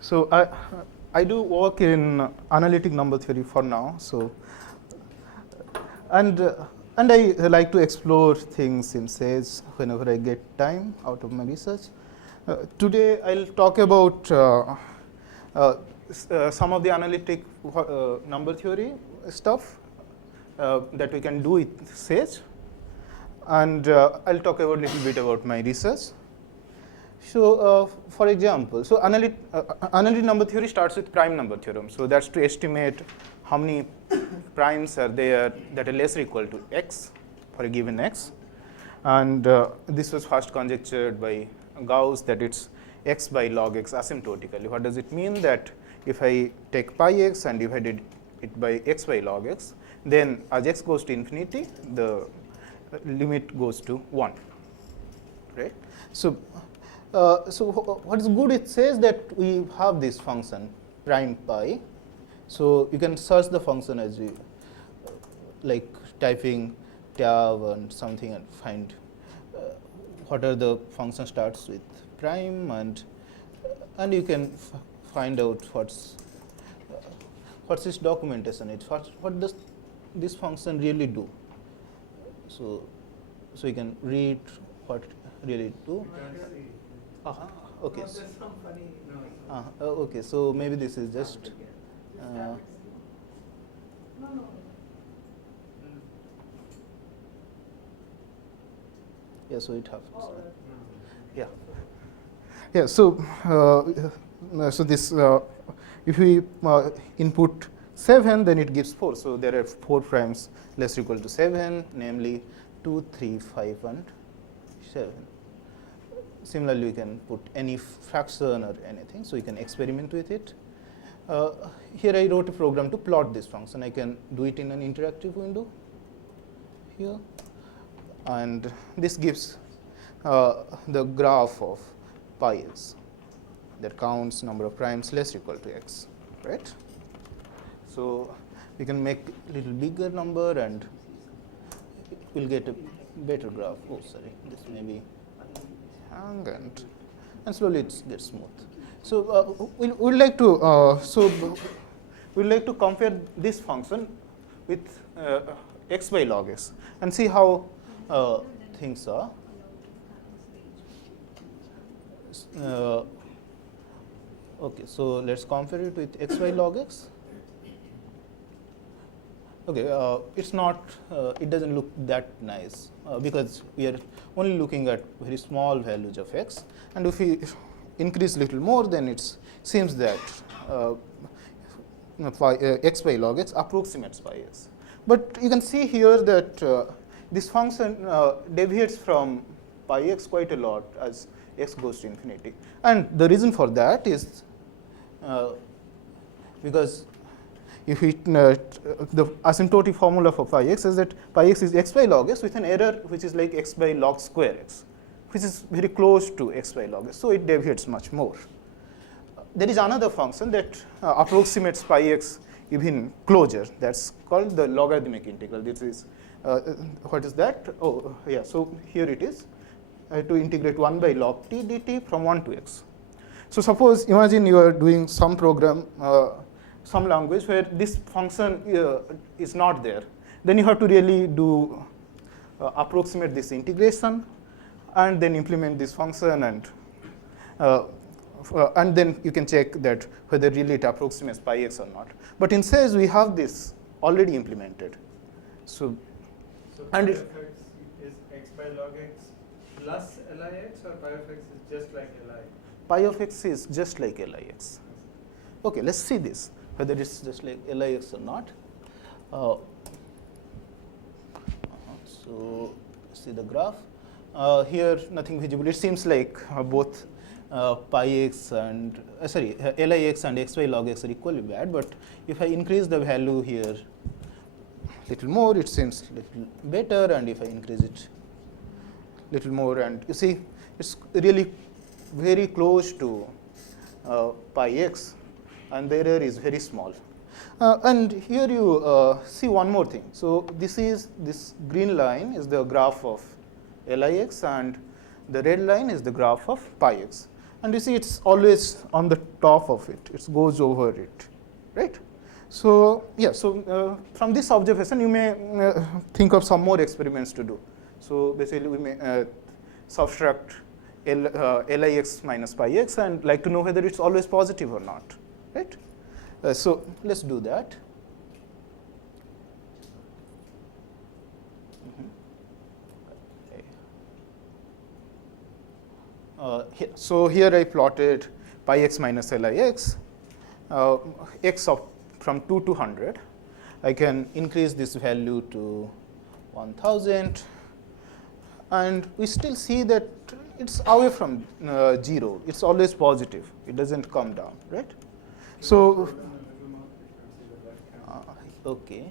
So I do work in analytic number theory for now. So and I like to explore things in SAGE whenever I get time out of my research. Today I'll talk about some of the analytic number theory stuff that we can do with SAGE, and I'll talk about a little bit about my research. So, for example, so analytic number theory starts with prime number theorem. So that's to estimate how many primes are there that are less or equal to x for a given x. And this was first conjectured by Gauss, that it's x by log x asymptotically. What does it mean? That if I take pi x and divided it by x by log x, then as x goes to infinity, the limit goes to 1, right? So what is good, it says that we have this function prime pi. So you can search the function as you like typing tab and something and find what are the function starts with prime, and you can find out what's this documentation. What does this function really do? So you can read what really do. Okay. Okay, so maybe this is just. Yeah, so it happens. Yeah. So this if we input 7, then it gives 4. So there are 4 primes less or equal to 7, namely 2, 3, 5, and 7. Similarly, you can put any fraction or anything, so you can experiment with it. Here I wrote a program to plot this function. I can do it in an interactive window here, and this gives the graph of pi x that counts number of primes less or equal to x, right? So we can make a little bigger number and we'll get a better graph. Oh, sorry, this may be hang and slowly it gets smooth. So we'd like to compare this function with x by log x and see how things are. Okay, so let's compare it with x by log x. Okay, it's not. It doesn't look that nice because we are only looking at very small values of x, and if we increase little more, then it seems that x by log x approximates pi x. But you can see here that this function deviates from pi x quite a lot as x goes to infinity, and the reason for that is because if we the asymptotic formula for pi x is that pi x is x by log x with an error which is like x by log square x, which is very close to x by log x, so it deviates much more. There is another function that approximates pi x even closer. That's called the logarithmic integral. This is what is that? Oh, yeah. So here it is. I have to integrate 1 by log t dt from 1 to x. So suppose, imagine you are doing some program, some language where this function is not there. Then you have to really do approximate this integration, and then implement this function, and then you can check that whether really it approximates pi x or not. But in SAGE we have this already implemented. So and pi of x is x by log x plus Lix, or pi of x is just like Li? Pi of x is just like Lix. Okay, let's see this, whether it's just like Lix or not. So see the graph. Here nothing visible. It seems like both pi x and Lix and x by log x are equally bad. But if I increase the value here little more, it seems little better, and if I increase it little more, and you see it's really very close to pi x, and the error is very small. And here you see one more thing. So this green line is the graph of Lix, and the red line is the graph of pi x. and you see it's always on the top of it. It goes over it, right? So yeah, so from this observation, you may think of some more experiments to do. So basically, we may subtract Lix minus pi x and like to know whether it's always positive or not, right? So let's do that. So here I plotted pi x minus Lix, x of from 2 to 100. I can increase this value to 1000, and we still see that it's away from 0. It's always positive. It doesn't come down, right? So, okay.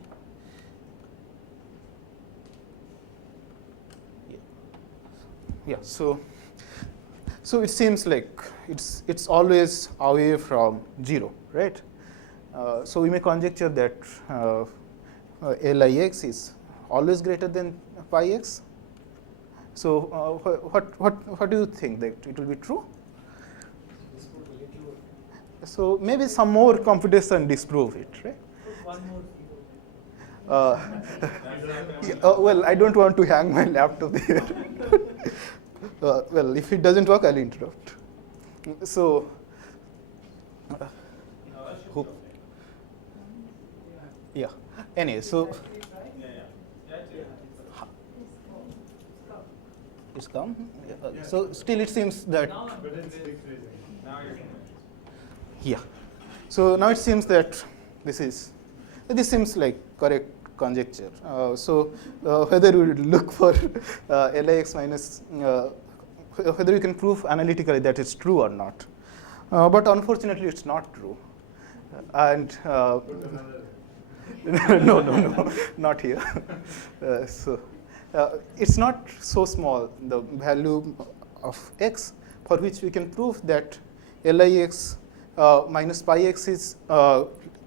Yeah. So it seems like it's always away from 0, right? So we may conjecture that Lix is always greater than pi x. So what do you think, that it will be true? So maybe some more computation disprove it, right? One more. Well, I don't want to hang my laptop there. Well, if it doesn't work, I'll interrupt. So, yeah. Anyway, so it's come. Yeah. So still, it seems that. But it's decreasing. Now you're Yeah. So now it seems that this seems like correct conjecture. So whether we would look for Lix minus, whether we can prove analytically that it's true or not. But unfortunately, it's not true. And no, not here. So it's not so small, the value of x, for which we can prove that Lix minus pi x is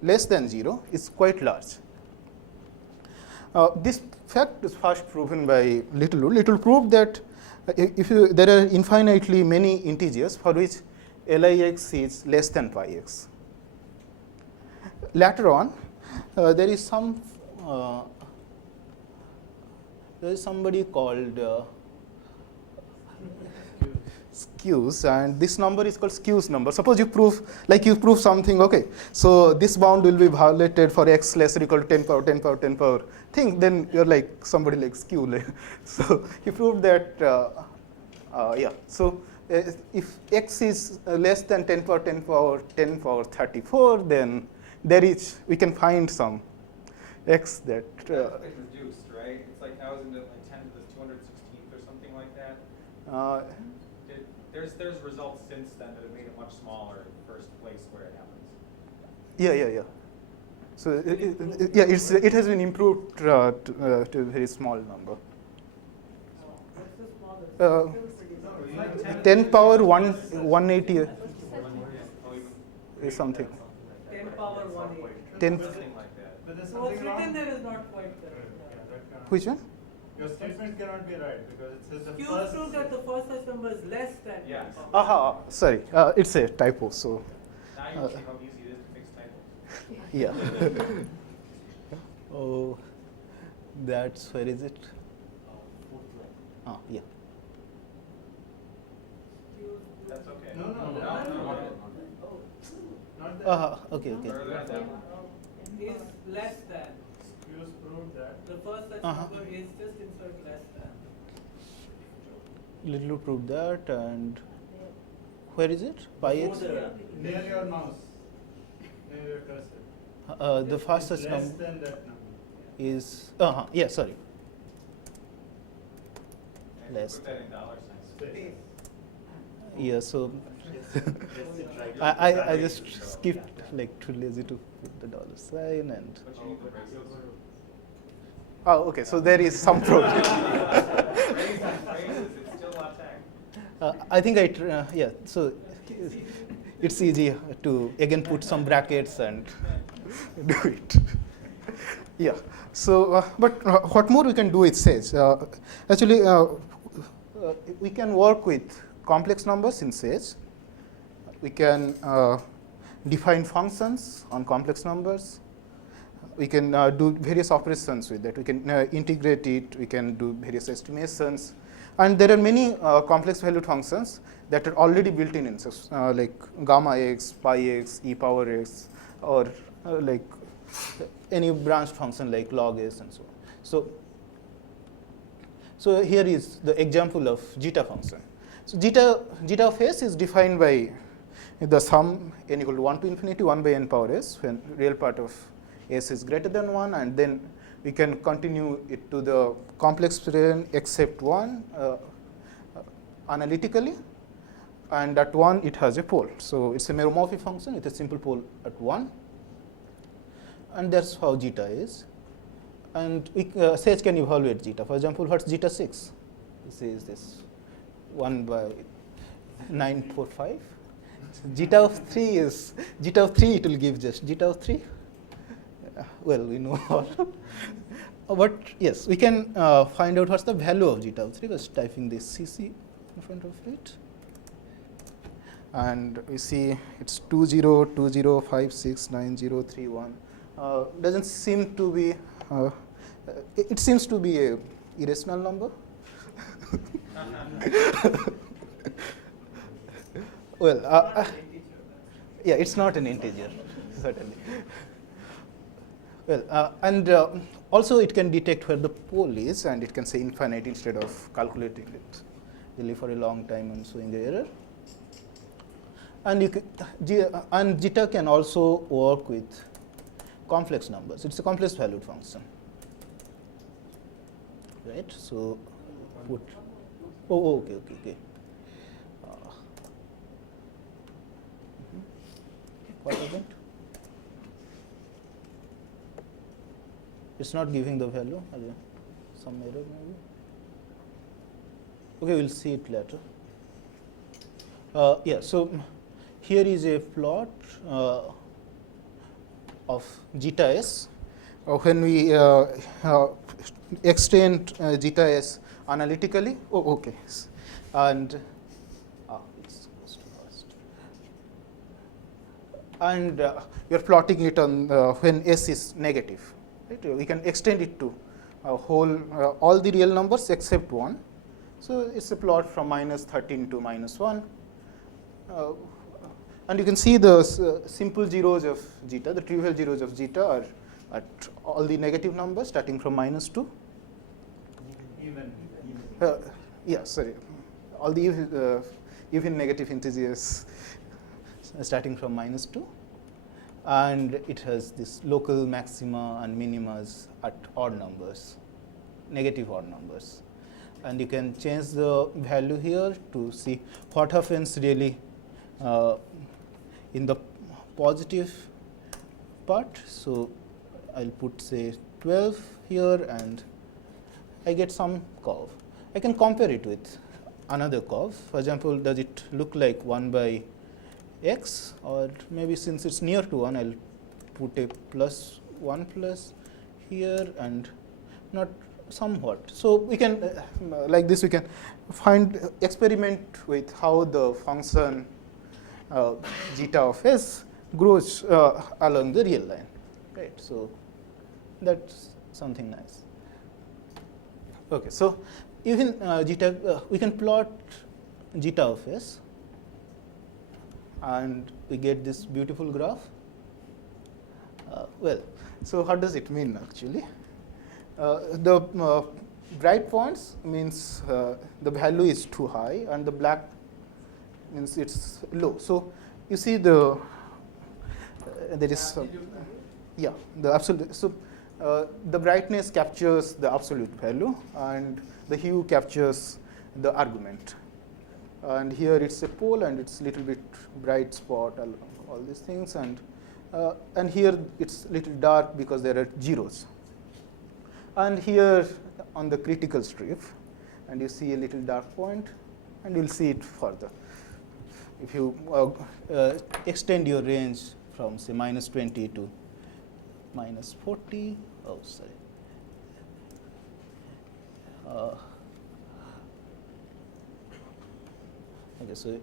less than 0 is quite large. This fact is first proven by Little. Little proved that if there are infinitely many integers for which Lix is less than pi x. Later on, there is somebody called Skewes, and this number is called Skewes number. Suppose you prove something, okay, so this bound will be violated for x less or equal to 10 power 10 power 10 power thing, then you're like somebody like Skew. So he proved that, yeah, so if x is less than 10 power 10 power 10 power 34, then we can find some x that. It's reduced, right? It's like I was in like 10 to the 216th or something like that. There's results since then that have made it much smaller in the first place where it happens. Yeah. So it has been improved to a very small number. What's the smallest? 10 power 180 is something. 10 power 180. 10. Something like that. But there's So what's something written wrong. there is not quite correct. Which one? Your statement cannot be right because it says the You first. proved that the first such number is less than 10 Yes. power. Sorry, it's a typo. So Now you see how easy it is to fix typos. yeah. Oh, that's where is it? Yeah. That's okay. No. Not that. Okay. Further than Is less than. Skewes proved that. The first such number is just insert less than. Little proved that, and where is it? Pi x. Near your mouse. Near your cursor. The fastest Less number than that number. is yeah. Sorry. and Less. put that in dollar signs. Space. Yeah. So I just skipped, like, too lazy to put the dollar sign, and But you need the braces. okay. So there is some problem. Braces, it's still latte. I think yeah. So it's easy to again put some brackets and do it. Yeah. So, but what more we can do with Sage? Actually, we can work with complex numbers in Sage. we can define functions on complex numbers. We can do various operations with that. We can integrate it. We can do various estimations. And there are many complex valued functions that are already built in instances, like gamma x, pi x, e power x, or like any branched function like log s and so on. So here is the example of zeta function. So zeta of s is defined by the sum n equal to 1 to infinity 1 by n power s, when real part of s is greater than 1, and then we can continue it to the complex terrain except 1 analytically, and at 1 it has a pole. So it's a meromorphic function with a simple pole at 1, and that's how zeta is. And Sage can evaluate zeta. For example, what's zeta 6? This is this 1 by 945. Zeta of 3 is zeta of 3. It will give just zeta of 3. Well, we know all. But yes, we can find out what's the value of zeta of 3 by typing this CC in front of it. And we see it's 2020569031. Doesn't seem to be. It seems to be a irrational number. Well, yeah, it's not an integer, certainly. Well, and also it can detect where the pole is, and it can say infinite instead of calculating it really for a long time and showing the error. And and zeta can also work with complex numbers. It's a complex valued function, right? So put. Oh, okay. What happened? It's not giving the value. Some error maybe. Okay, we'll see it later. Yeah, so here is a plot of zeta s. When we extend zeta s analytically, okay, and it's too fast. And you're plotting it on when s is negative. Right? We can extend it to all the real numbers except 1. So it's a plot from -13 to -1. And you can see the simple zeros of zeta, the trivial zeros of zeta are at all the negative numbers starting from -2. Even. Yeah, sorry. All the even negative integers starting from -2. And it has this local maxima and minimas at odd numbers, negative odd numbers. And you can change the value here to see what happens really in the positive part. So I'll put say 12 here, and I get some curve. I can compare it with another curve. For example, does it look like 1 by x, or maybe since it's near to 1, I'll put a +1 plus here, and not somewhat. So we can like this we can experiment with how the function zeta of s grows along the real line, right? So that's something nice. Okay, so even zeta we can plot zeta of s, and we get this beautiful graph. Well, so what does it mean actually? The bright points means the value is too high, and the black means it's low. So you see there is yeah, the absolute. So the brightness captures the absolute value, and the hue captures the argument. And here it's a pole, and it's little bit bright spot, all these things, and here it's little dark because there are zeros. And here on the critical strip, and you see a little dark point, and you'll see it further. If you extend your range from say -20 to -40, oh sorry. Okay, so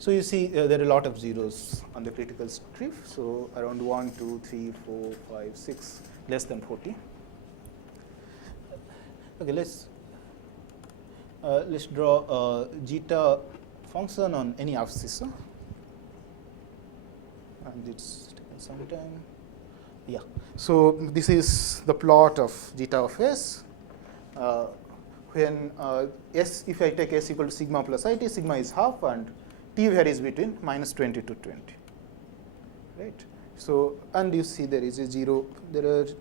So you see there are a lot of zeros on the critical strip. So around 1, 2, 3, 4, 5, 6, less than 40. Okay, let's draw a zeta function on any abscissa. And it's taken some time. Yeah. So this is the plot of zeta of S. When S, if I take S equal to sigma plus IT, sigma is half, and T varies between -20 to 20. Right. So, and you see there is a 0.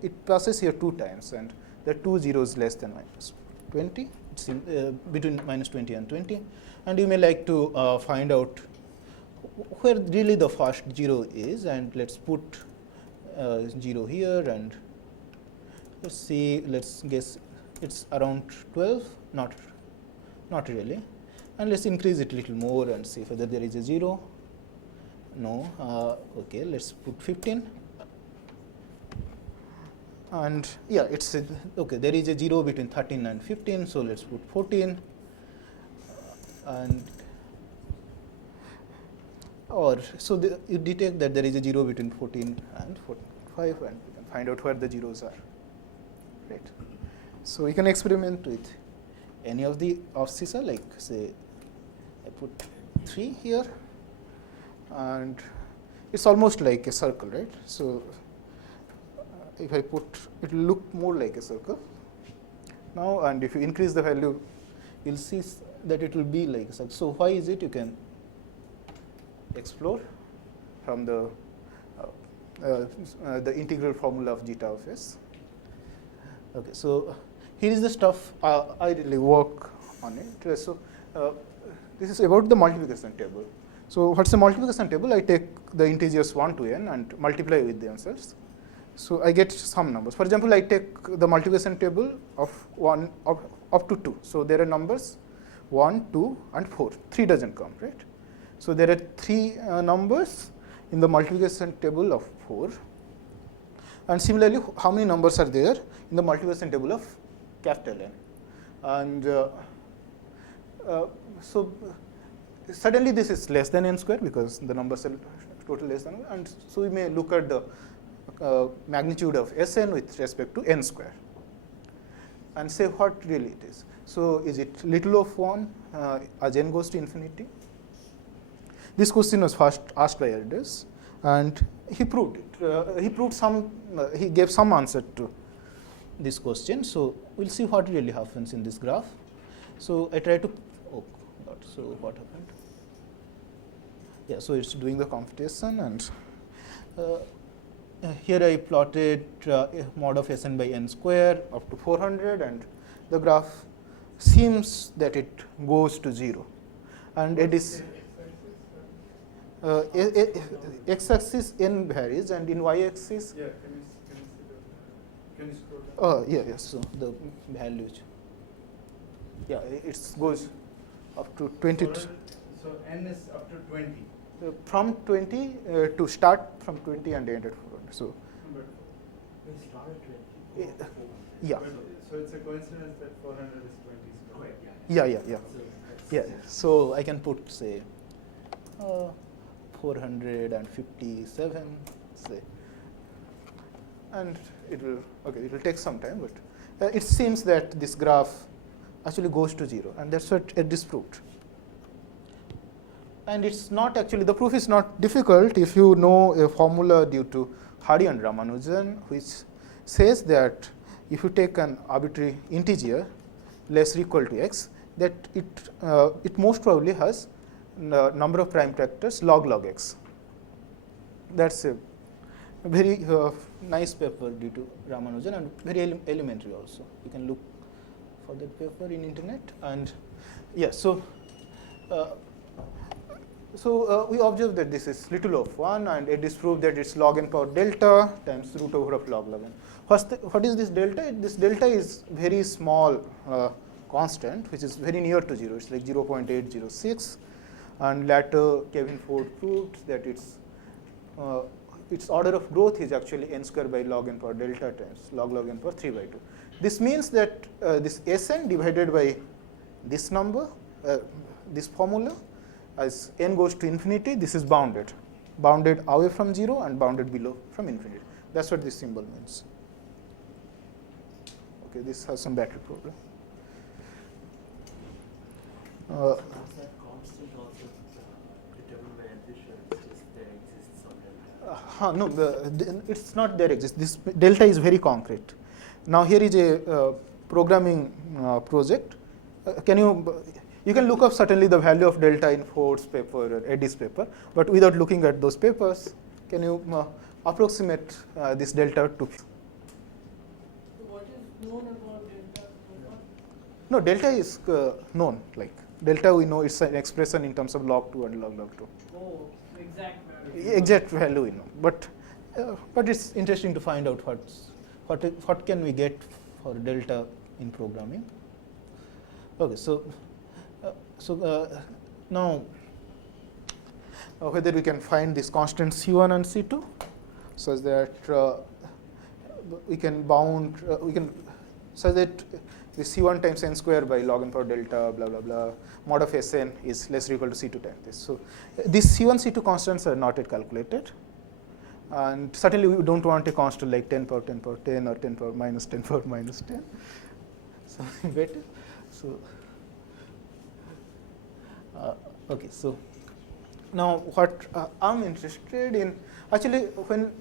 It passes here 2 times, and there are 2 zeros less than -20. It's in, between -20 and 20. And you may like to find out where really the first 0 is, and let's put 0 here, and let's see. Let's guess it's around 12. Not really. And let's increase it a little more and see whether there is a 0. No. Okay, let's put 15. And yeah, it's okay. There is a 0 between 13 and 15, so let's put 14. And so you detect that there is a 0 between 14 and 45, and we can find out where the zeros are. Right. So you can experiment with any of the abscissa, like say I put 3 here, and it's almost like a circle, right? So if I put, it will look more like a circle now, and if you increase the value, you'll see that it will be like a circle. So why is it? You can explore from the integral formula of zeta of S. Okay, so here is the stuff I really work on it. So this is about the multiplication table. So what's the multiplication table? I take the integers 1 to n and multiply with themselves. So I get some numbers. For example, I take the multiplication table of 1 up to 2. So there are numbers 1, 2, and 4. 3 doesn't come, right? So there are 3 numbers in the multiplication table of 4. And similarly, how many numbers are there in the multiplication table of capital N? And so suddenly this is less than n square because the numbers are total less than 1. And so we may look at the magnitude of Sn with respect to n square and say what really it is. So is it little of 1 as n goes to infinity? This question was first asked by Erdős, and he proved it. He gave some answer to this question. So we'll see what really happens in this graph. So I try to, oh God, so what happened? Yeah, so it's doing the computation, and here I plotted mod of Sn by n square up to 400, and the graph seems that it goes to 0. And it is x-axis n varies, and in y-axis. Yeah, can you scroll down? Yeah, yes. So the values. Yeah, it goes up to 20. So n is up to 20. From 20 to start from 20 and end at 400. So yeah. So it's a coincidence that 400 is 20. Yeah. So I can put say 457, say, and it will take some time, but it seems that this graph actually goes to 0, and that's what it disproved. And it's not actually, the proof is not difficult if you know a formula due to Hari and Ramanujan, which says that if you take an arbitrary integer less or equal to x, that it most probably has number of prime factors log x. That's a very nice paper due to Ramanujan, and very elementary also. You can look for that paper in internet. And yeah, so we observe that this is little of 1, and it is proved that it's log n power delta times root over of log n. What is this delta? This delta is very small constant, which is very near to 0. It's like 0.806. And later, Kevin Ford proved that its order of growth is actually n square by log n power delta times log n power 3 by 2. This means that this Sn divided by this number, this formula, as n goes to infinity, this is bounded. Bounded away from 0 and bounded below from infinity. That's what this symbol means. Okay, this has some battery problem. Is that constant also determined by efficient? Just there exists on delta? No, it's not there exists. This delta is very concrete. Now here is a programming project. You can look up certainly the value of delta in Ford's paper or Eddy's paper, but without looking at those papers, can you approximate this delta to? So what is known about delta so far? No, delta is known. Like delta, we know it's an expression in terms of log 2 and log 2. Oh, exact value. Exact value we know, but it's interesting to find out what can we get for delta in programming. Okay, so now whether we can find these constants C1 and C2 such that we can such that the C1 times n square by log n power delta blah blah blah mod of Sn is less or equal to C2 times this. So these C1, C2 constants are not yet calculated, and certainly we don't want a constant like 10 power 10 power 10 or 10 power minus 10 power minus 10. Something better. So okay, so now what I'm interested in actually when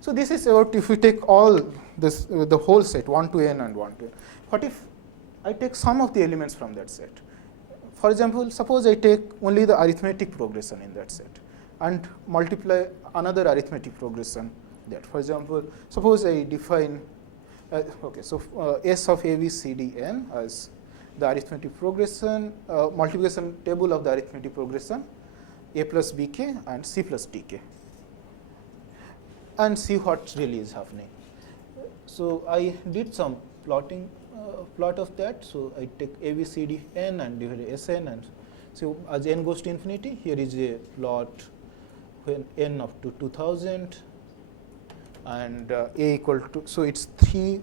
so this is about if we take all this the whole set 1 to n and 1 to n. What if I take some of the elements from that set? For example, suppose I take only the arithmetic progression in that set and multiply another arithmetic progression there. For example, suppose I define okay, so S of A, B, C, D, N as the arithmetic progression, multiplication table of the arithmetic progression, A plus Bk and C plus Dk, and see what really is happening. So I did some plotting, plot of that. So I take A, B, C, D, N and divide Sn, and so as n goes to infinity, here is a plot when n up to 2000 and A equal to, so it's 3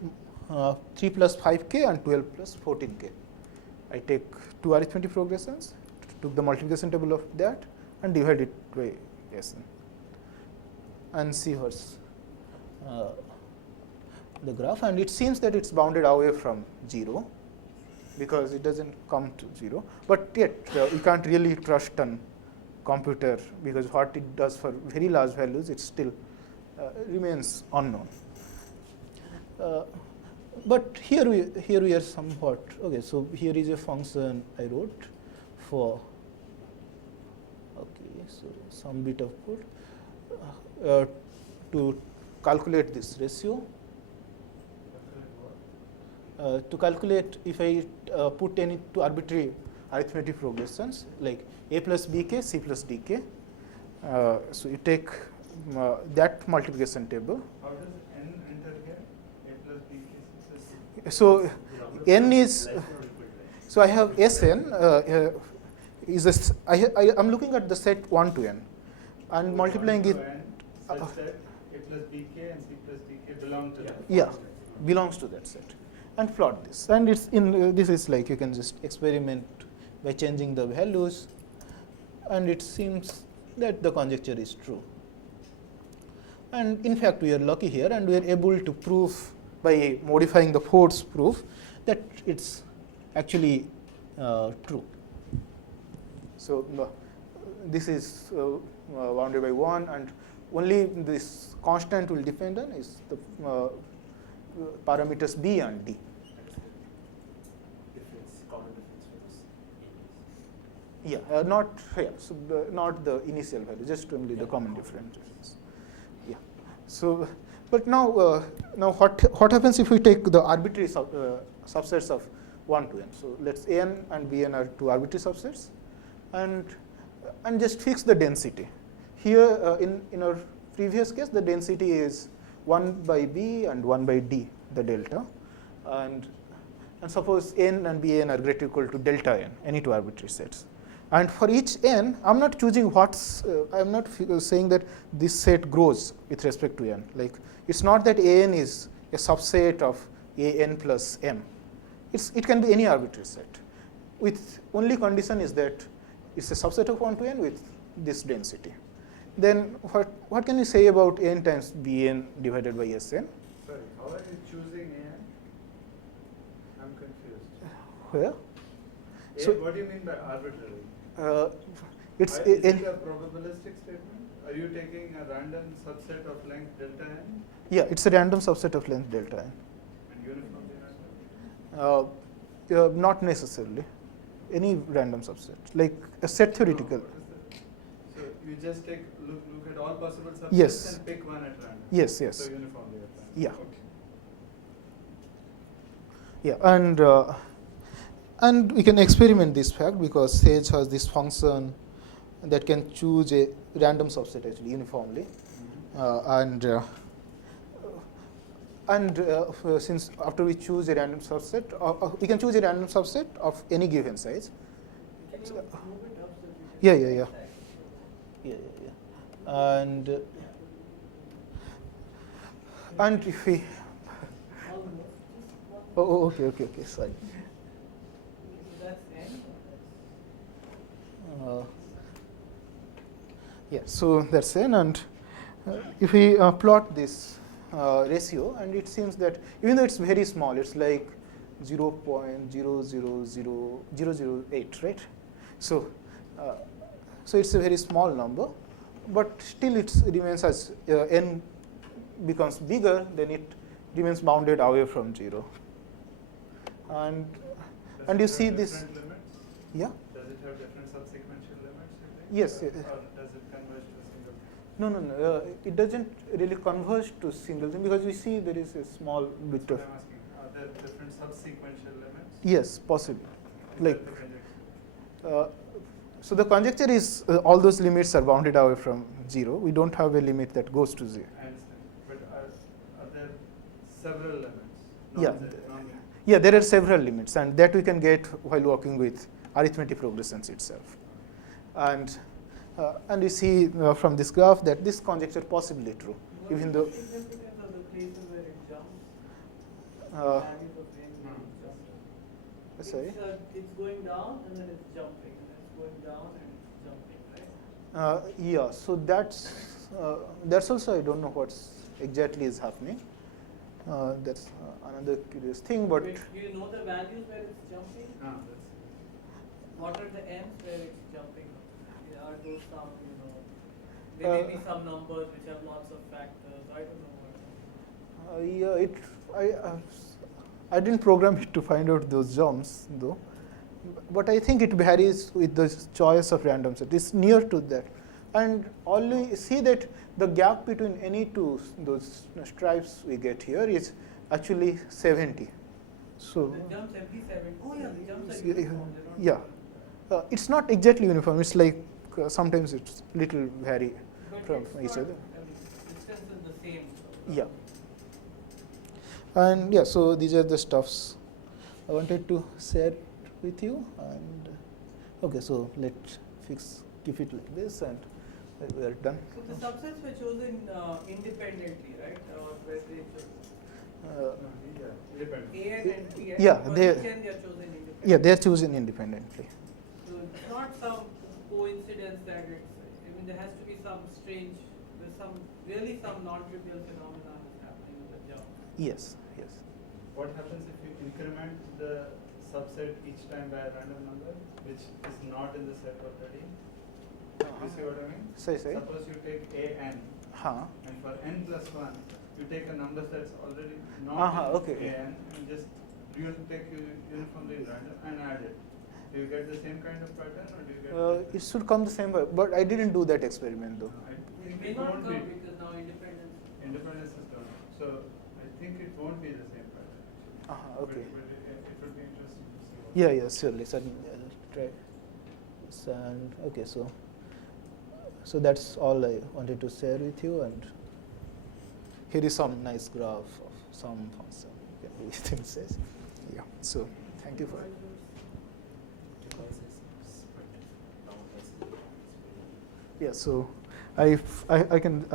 plus 5k and 12 plus 14k. I take two arithmetic progressions, took the multiplication table of that and divide it by Sn and see what's the graph, and it seems that it's bounded away from 0 because it doesn't come to 0, but yet you can't really trust on computer because what it does for very large values, it still remains unknown. But here we are somewhat okay. So here is a function I wrote for okay. So some bit of code to calculate this ratio. To calculate if I put any two arbitrary arithmetic progressions like A plus Bk, C plus Dk. So you take that multiplication table. How does n enter here? A plus b k c. So n is so I have Sn is a I'm looking at the set 1 to n and multiplying it. Such that a plus bk and c plus dk belong to that. Yeah, belongs to that set, and plot this. And it's in this is like you can just experiment by changing the values, and it seems that the conjecture is true. And in fact, we are lucky here, and we are able to prove by modifying the Ford's proof that it's actually true. So this is bounded by 1, and only this constant will depend on is the parameters b and d. Difference, common difference for this. Yeah, not the initial value, just only the common difference. Yeah. So, but now what happens if we take the arbitrary subsets of 1 to n? So let's an and bn are two arbitrary subsets, and just fix the density. Here in our previous case, the density is 1 by b and 1 by d, the delta, and suppose n and bn are greater or equal to delta n, any two arbitrary sets. And for each n, I'm not choosing what's, I'm not saying that this set grows with respect to n. Like, it's not that an is a subset of an plus m. It can be any arbitrary set. With only condition is that it's a subset of 1 to n with this density. Then what can you say about n times bn divided by Sn? Sorry, how are you choosing an? I'm confused. Where? So, So- what do you mean by arbitrary? It's Is n. it a probabilistic statement? Are you taking a random subset of length delta n Yeah, it's a random subset of length delta n. and uniformly random? Not necessarily. Any random subset, like a set theoretical. No, what is that? So you just look at all possible subsets Yes. and pick one at random. Yes, yes. So uniformly at random. Yeah. Okay. Yeah, and we can experiment this fact because Sage has this function that can choose a random subset actually uniformly, since after we choose a random subset, we can choose a random subset of any given size. Can you move it up so that you can? Yeah, yeah, yeah. Exactly. Yeah. And if we, Almost. Just one. oh, okay, sorry. So that's n. Yeah, so that's n, and if we plot this ratio, and it seems that even though it's very small, it's like 0.000008, right? So, so it's a very small number, but still it remains as n becomes bigger, then it remains bounded away from 0. And Does you it see have this, different limits? yeah. Does it have different subsequential limits? You think? Yes, Or yeah. does it converge to a single? No. It doesn't really converge to single thing because we see there is a small bit That's of, what I'm asking. Are there different subsequential limits? yes, possible. Is Like, that the conjecture? so the conjecture is all those limits are bounded away from 0. We don't have a limit that goes to 0. I understand. But are there several limits? Yeah. Non-zero. Yeah, there are several limits, and that we can get while working with arithmetic progressions itself. And you see from this graph that this conjecture possibly true, What even is though. the significance of the places where it jumps? Uh, Values of n where it jumps. Sorry. It's going down and then it's jumping, and then it's going down and it's jumping, right? Yeah, so that's also I don't know what's exactly is happening. That's another curious thing, but Wait, do you know the values where it's jumping? No, that's What are the n's where it's jumping? Are those some, there may be some numbers which have lots of factors. I don't know what. I didn't program it to find out those jumps though, but I think it varies with the choice of random set. It's near to that, and only see that the gap between any two those stripes we get here is actually 70. So The jumps every 7. Oh yeah, the jumps are Yeah, uniform. They're not yeah. equal. It's not exactly uniform. It's like sometimes it's little vary But from it's each not, other. distance is the same. Yeah. And yeah, so these are the stuffs I wanted to share with you. And okay, so let's keep it like this, and we are done. So the subsets were chosen independently, right? Or were they chosen? independent. A and T, right? Yeah, For they- each n they are chosen independently. Yeah, they are chosen independently. So it's not some coincidence that it's, there has to be some strange, there's really some non-trivial phenomenon that's happening with the jump. Yes. What happens if you increment the subset each time by a random number, which is not in the set already? You see what I mean? Say. Suppose you take an, Huh. and for n plus 1, you take a number that's already not in Okay. an, and just take uniformly random and add it. Do you get the same kind of pattern, or do you get? It should come the same way, but I didn't do that experiment though. I It think may it not won't come be. because now independence Independence is done. So I think it won't be the same pattern. Actually. Okay. But it would be interesting to see. What Yeah, surely. Certainly, I'll try. And okay, so that's all I wanted to share with you. And here is some nice graph of some function. You can do within says. Yeah. So thank you for it. Yeah. So I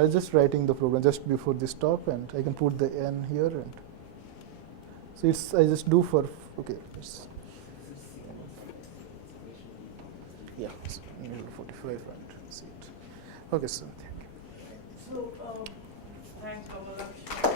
just writing the program just before this talk, and I can put the n here, and so I just do for okay. Yeah, so you need 45 and see it. Okay, so thank you. So, thanks, Kamalakshya.